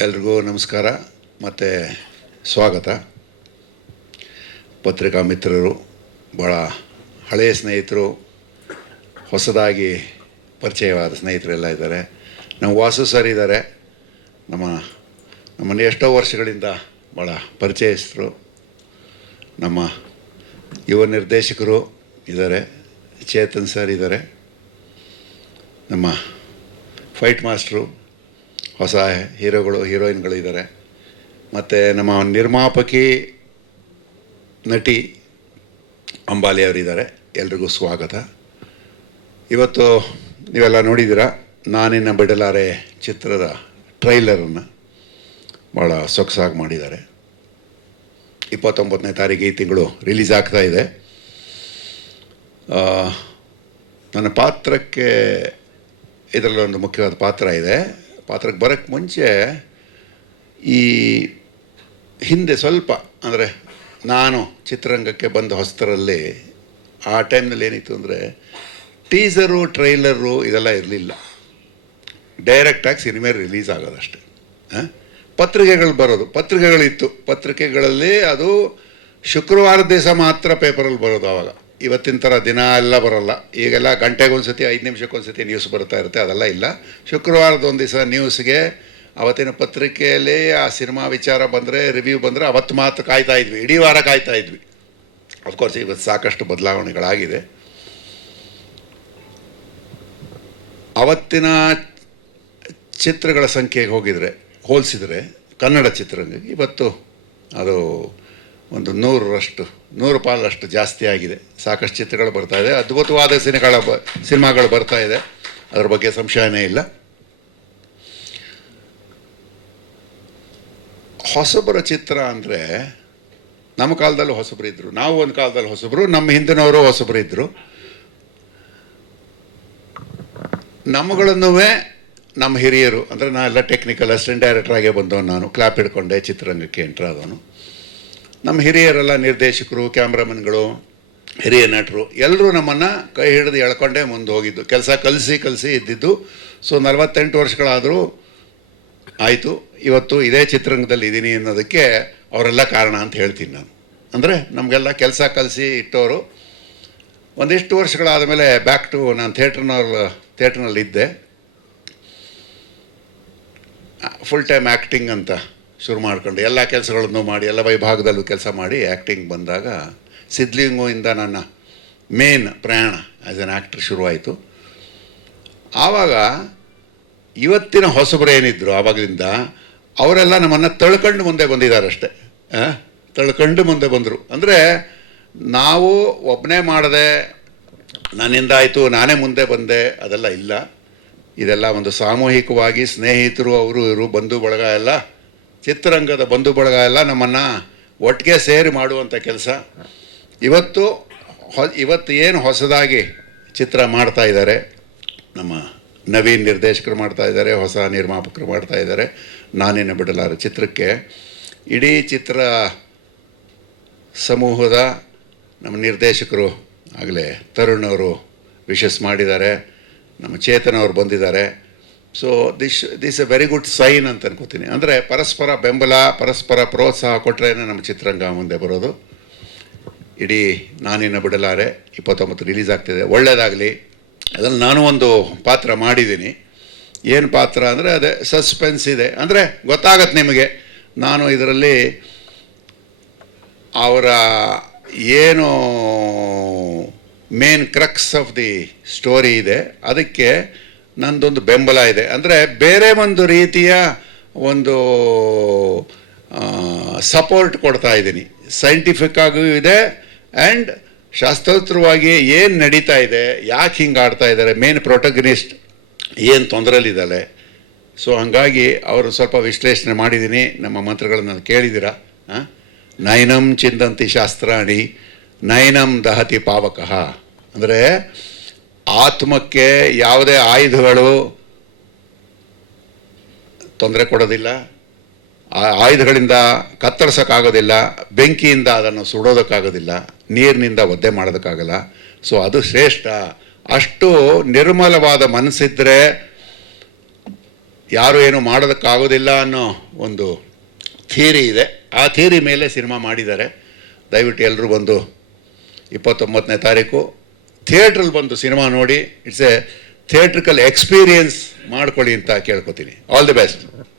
ಎಲ್ರಿಗೂ ನಮಸ್ಕಾರ, ಮತ್ತು ಸ್ವಾಗತ. ಪತ್ರಿಕಾ ಮಿತ್ರರು ಭಾಳ ಹಳೆಯ ಸ್ನೇಹಿತರು, ಹೊಸದಾಗಿ ಪರಿಚಯವಾದ ಸ್ನೇಹಿತರೆಲ್ಲ ಇದ್ದಾರೆ. ನಮ್ಮ ವಾಸು ಸರ್ ಇದ್ದಾರೆ. ನಮ್ಮ, ನಮ್ಮನ್ನು ಎಷ್ಟೋ ವರ್ಷಗಳಿಂದ ಭಾಳ ಪರಿಚಯಿಸಿದ್ರು ನಮ್ಮ ಯುವ ನಿರ್ದೇಶಕರು ಇದ್ದಾರೆ. ಚೇತನ್ ಸರ್ ಇದ್ದಾರೆ. ನಮ್ಮ ಫೈಟ್ ಮಾಸ್ಟ್ರು ಹೊಸ ಹೀರೋಗಳು, ಹೀರೋಯಿನ್ಗಳು ಇದ್ದಾರೆ ಮತ್ತು ನಮ್ಮ ನಿರ್ಮಾಪಕಿ ನಟಿ ಅಂಬಾಲಿ ಅವರಿದ್ದಾರೆ. ಎಲ್ರಿಗೂ ಸ್ವಾಗತ. ಇವತ್ತು ನೀವೆಲ್ಲ ನೋಡಿದ್ದೀರಾ? ನಾನಿನ್ನ ಬಿಡಲಾರೆ ಚಿತ್ರದ ಟ್ರೈಲರನ್ನು. ಭಾಳ ಸೊಗಸಾಗಿ ಮಾಡಿದ್ದಾರೆ. ಇಪ್ಪತ್ತೊಂಬತ್ತನೇ ತಾರೀಕು ಈ ತಿಂಗಳು ರಿಲೀಸ್ ಆಗ್ತಾ ಇದೆ. ನನ್ನ ಪಾತ್ರಕ್ಕೆ ಇದರಲ್ಲಿ ಒಂದು ಮುಖ್ಯವಾದ ಪಾತ್ರ ಇದೆ. ಪಾತ್ರಕ್ಕೆ ಬರೋಕ್ಕೆ ಮುಂಚೆ ಈ ಹಿಂದೆ ಸ್ವಲ್ಪ, ಅಂದರೆ ನಾನು ಚಿತ್ರರಂಗಕ್ಕೆ ಬಂದ ಹೊಸ್ತರಲ್ಲಿ ಆ ಟೈಮ್ನಲ್ಲಿ ಏನಿತ್ತು ಅಂದರೆ ಟೀಸರು, ಟ್ರೈಲರು ಇದೆಲ್ಲ ಇರಲಿಲ್ಲ. ಡೈರೆಕ್ಟಾಗಿ ಸಿನಿಮಾ ರಿಲೀಸ್ ಆಗೋದಷ್ಟೆ? ಪತ್ರಿಕೆಗಳು ಬರೋದು. ಪತ್ರಿಕೆಗಳಿತ್ತು. ಪತ್ರಿಕೆಗಳಲ್ಲಿ ಅದು ಶುಕ್ರವಾರ ದಿವಸ ಮಾತ್ರ ಪೇಪರಲ್ಲಿ ಬರೋದು ಆವಾಗ. ಇವತ್ತಿನ ಥರ ದಿನ ಎಲ್ಲ ಬರೋಲ್ಲ. ಈಗೆಲ್ಲ ಗಂಟೆಗೊಂದ್ಸತಿ, ಐದು ನಿಮಿಷಕ್ಕೊಂದ್ಸತಿ ನ್ಯೂಸ್ ಬರ್ತಾ ಇರುತ್ತೆ. ಅದೆಲ್ಲ ಇಲ್ಲ. ಶುಕ್ರವಾರದ ಒಂದು ದಿವಸ ನ್ಯೂಸ್ಗೆ ಅವತ್ತಿನ ಪತ್ರಿಕೆಯಲ್ಲಿ ಆ ಸಿನಿಮಾ ವಿಚಾರ ಬಂದರೆ ರಿವ್ಯೂ ಬಂದರೆ ಅವತ್ತು ಮಾತ್ರ ಕಾಯ್ತಾ ಇದ್ವಿ. ಇಡೀ ವಾರ ಕಾಯ್ತಾ ಇದ್ವಿ. ಅಫ್ಕೋರ್ಸ್ ಇವತ್ತು ಸಾಕಷ್ಟು ಬದಲಾವಣೆಗಳಾಗಿದೆ. ಅವತ್ತಿನ ಚಿತ್ರಗಳ ಸಂಖ್ಯೆಗೆ ಹೋಗಿದರೆ, ಹೋಲಿಸಿದರೆ, ಕನ್ನಡ ಚಿತ್ರರಂಗ ಇವತ್ತು ಅದು ಒಂದು ನೂರರಷ್ಟು, ನೂರು ಪಾಲಷ್ಟು ಜಾಸ್ತಿ ಆಗಿದೆ. ಸಾಕಷ್ಟು ಚಿತ್ರಗಳು ಬರ್ತಾ ಇದೆ. ಅದ್ಭುತವಾದ ಸಿನಿಗಳ ಬ, ಸಿನಿಮಾಗಳು ಬರ್ತಾ ಇದೆ. ಅದ್ರ ಬಗ್ಗೆ ಸಂಶಯನೇ ಇಲ್ಲ. ಹೊಸಬರ ಚಿತ್ರ ಅಂದರೆ ನಮ್ಮ ಕಾಲದಲ್ಲೂ ಹೊಸಬರು ಇದ್ದರು ನಾವು ಒಂದು ಕಾಲದಲ್ಲಿ ಹೊಸಬರು, ನಮ್ಮ ಹಿಂದಿನವರು ಹೊಸಬರು ಇದ್ದರು ನಮ್ಮ ಹಿರಿಯರು, ಅಂದರೆ ನಾ ಎಲ್ಲ ಟೆಕ್ನಿಕಲ್ ಅಸಿಸ್ಟೆಂಟ್ ಡೈರೆಕ್ಟರ್ ಆಗೇ ಬಂದವನು ನಾನು. ಕ್ಲಾಪ್ ಹಿಡ್ಕೊಂಡೆ ಚಿತ್ರರಂಗಕ್ಕೆ ಎಂಟ್ರ್ ಆದವನು. ನಮ್ಮ ಹಿರಿಯರೆಲ್ಲ ನಿರ್ದೇಶಕರು, ಕ್ಯಾಮ್ರಾಮನ್ಗಳು, ಹಿರಿಯ ನಟರು, ಎಲ್ಲರೂ ನಮ್ಮನ್ನು ಕೈ ಹಿಡಿದು ಎಳ್ಕೊಂಡೇ ಮುಂದೆ ಹೋಗಿದ್ದು. ಕೆಲಸ ಕಲಿಸಿ ಕಲಿಸಿ ಇದ್ದಿದ್ದು. ಸೊ, ನಲವತ್ತೆಂಟು ವರ್ಷಗಳಾದರೂ ಆಯಿತು. ಇವತ್ತು ಇದೇ ಚಿತ್ರರಂಗದಲ್ಲಿ ಇದ್ದೀನಿ ಅನ್ನೋದಕ್ಕೆ ಅವರೆಲ್ಲ ಕಾರಣ ಅಂತ ಹೇಳ್ತೀನಿ ನಾನು. ಅಂದರೆ ನಮಗೆಲ್ಲ ಕೆಲಸ ಕಲಿಸಿ ಇಟ್ಟವರು ಒಂದಿಷ್ಟು ವರ್ಷಗಳಾದ ಮೇಲೆ ಬ್ಯಾಕ್ ಟು ನಾನು ಥಿಯೇಟ್ರ್ನಲ್ಲಿ ಇದ್ದೆ ಫುಲ್ ಟೈಮ್ ಆ್ಯಕ್ಟಿಂಗ್ ಅಂತ. ಶುರು ಮಾಡ್ಕೊಂಡು. ಎಲ್ಲ ಕೆಲಸಗಳನ್ನು ಮಾಡಿ, ಎಲ್ಲ ವಿಭಾಗದಲ್ಲೂ ಕೆಲಸ ಮಾಡಿ ಆ್ಯಕ್ಟಿಂಗ್ ಬಂದಾಗ ಸಿದ್ಲಿಂಗುವಿಂದ ನನ್ನ ಮೇನ್ ಪ್ರಯಾಣ ಆ್ಯಸ್ ಅನ್ ಆ್ಯಕ್ಟ್ರ್ ಶುರುವಾಯಿತು. ಆವಾಗ ಇವತ್ತಿನ ಹೊಸಬರು ಏನಿದ್ರು ಆವಾಗಲಿಂದ ಅವರೆಲ್ಲ ನಮ್ಮನ್ನು ತಳ್ಕೊಂಡು ಮುಂದೆ ಬಂದಿದ್ದಾರೆ ಅಷ್ಟೇ? ತಳ್ಕೊಂಡು ಮುಂದೆ ಬಂದರು. ಅಂದರೆ ನಾವು ಒಬ್ಬನೇ ಮಾಡದೆ ನನ್ನಿಂದ ಆಯಿತು, ನಾನೇ ಮುಂದೆ ಬಂದೆ, ಅದೆಲ್ಲ ಇಲ್ಲ. ಇದೆಲ್ಲ ಒಂದು ಸಾಮೂಹಿಕವಾಗಿ ಸ್ನೇಹಿತರು, ಅವರು ಇವರು ಬಂಧು ಬಳಗ ಎಲ್ಲ ಚಿತ್ರರಂಗದ ಬಂಧು ಬಳಗ ಎಲ್ಲ ನಮ್ಮನ್ನು ಒಟ್ಟಿಗೆ ಸೇರಿ ಮಾಡುವಂಥ ಕೆಲಸ. ಇವತ್ತು ಹೊ, ಇವತ್ತು ಏನು ಹೊಸದಾಗಿ ಚಿತ್ರ ಮಾಡ್ತಾ ಇದ್ದಾರೆ, ನಮ್ಮ ನವೀನ್ ನಿರ್ದೇಶಕರು ಮಾಡ್ತಾ ಇದ್ದಾರೆ, ಹೊಸ ನಿರ್ಮಾಪಕರು ಮಾಡ್ತಾ ಇದ್ದಾರೆ ನಾನೇನು ಬಿಡಲಾರ ಚಿತ್ರಕ್ಕೆ. ಇಡೀ ಚಿತ್ರ ಸಮೂಹದ ನಮ್ಮ ನಿರ್ದೇಶಕರು ಆಗಲೇ ತರುಣ್ ಅವರು ವಿಶಸ್ ಮಾಡಿದ್ದಾರೆ, ನಮ್ಮ ಚೇತನ್ ಅವರು ಬಂದಿದ್ದಾರೆ. So this this a very good sign ಅಂತ ಅನ್ಕೋತೀನಿ. ಅಂದರೆ ಪರಸ್ಪರ ಬೆಂಬಲ, ಪರಸ್ಪರ ಪ್ರೋತ್ಸಾಹ ಕೊಟ್ಟರೆ ನಮ್ಮ ಚಿತ್ರರಂಗ ಮುಂದೆ ಬರೋದು. ಇಡೀ ನಾನೇನು ಬಿಡಲಾರೆ, ಇಪ್ಪತ್ತೊಂಬತ್ತು ರಿಲೀಸ್ ಆಗ್ತಿದೆ. ಒಳ್ಳೆಯದಾಗಲಿ ಅದರಲ್ಲಿ ನಾನು ಒಂದು ಪಾತ್ರ ಮಾಡಿದ್ದೀನಿ. ಏನು ಪಾತ್ರ ಅಂದರೆ ಅದೇ ಸಸ್ಪೆನ್ಸ್ ಇದೆ. ಅಂದರೆ ಗೊತ್ತಾಗತ್ತೆ ನಿಮಗೆ. ನಾನು ಇದರಲ್ಲಿ ಅವರ ಏನು main crux of the story ಇದೆ. ಅದಕ್ಕೆ ನಂದೊಂದು ಬೆಂಬಲ ಇದೆ. ಅಂದರೆ ಬೇರೆ ಒಂದು ರೀತಿಯ ಒಂದು ಸಪೋರ್ಟ್ ಕೊಡ್ತಾ ಇದ್ದೀನಿ. ಸೈಂಟಿಫಿಕ್ ಆಗೂ ಇದೆ ಆ್ಯಂಡ್ ಶಾಸ್ತ್ರೋತ್ರವಾಗಿ ಏನು ನಡೀತಾ ಇದೆ, ಯಾಕೆ ಹಿಂಗೆ ಆಡ್ತಾ ಇದ್ದಾರೆ ಮೇನ್ ಪ್ರೊಟಗನಿಸ್ಟ್ ಏನು ತೊಂದರೆಲಿದ್ದಾಳೆ ಸೊ ಹಾಗಾಗಿ ಅವರು ಸ್ವಲ್ಪ ವಿಶ್ಲೇಷಣೆ ಮಾಡಿದ್ದೀನಿ. ನಮ್ಮ ಮಂತ್ರಗಳನ್ನು ಕೇಳಿದ್ದೀರಾ? ಹಾಂ ನೈನಂ ಚಿಂದಂತಿ ಶಾಸ್ತ್ರಾಣಿ ನಯನಂ ದಹತಿ ಪಾವಕಃ. ಅಂದರೆ ಆತ್ಮಕ್ಕೆ ಯಾವುದೇ ಆಯುಧಗಳು ತೊಂದರೆ ಕೊಡೋದಿಲ್ಲ. ಆ ಆಯುಧಗಳಿಂದ ಕತ್ತರಿಸೋಕ್ಕಾಗೋದಿಲ್ಲ. ಬೆಂಕಿಯಿಂದ ಅದನ್ನು ಸುಡೋದಕ್ಕಾಗೋದಿಲ್ಲ. ನೀರಿನಿಂದ ಒದ್ದೆ ಮಾಡೋದಕ್ಕಾಗಲ್ಲ. ಸೊ, ಅದು ಶ್ರೇಷ್ಠ. ಅಷ್ಟು ನಿರ್ಮಲವಾದ ಮನಸ್ಸಿದ್ರೆ ಯಾರು ಏನು ಮಾಡೋದಕ್ಕಾಗೋದಿಲ್ಲ ಅನ್ನೋ ಒಂದು ಥಿಯರಿ ಇದೆ. ಆ ಥಿಯರಿ ಮೇಲೆ ಸಿನಿಮಾ ಮಾಡಿದ್ದಾರೆ. ದಯವಿಟ್ಟು ಎಲ್ಲರೂ ಬಂದು ಇಪ್ಪತ್ತೊಂಬತ್ತನೇ ತಾರೀಕು ಥಿಯೇಟ್ರಲ್ಲಿ ಬಂದು ಸಿನಿಮಾ ನೋಡಿ ಇಟ್ಸ್ ಎ ಥಿಯೇಟ್ರಿಕಲ್ ಎಕ್ಸ್ಪೀರಿಯನ್ಸ್ ಮಾಡ್ಕೊಳ್ಳಿ ಅಂತ ಕೇಳ್ಕೊತೀನಿ. All the best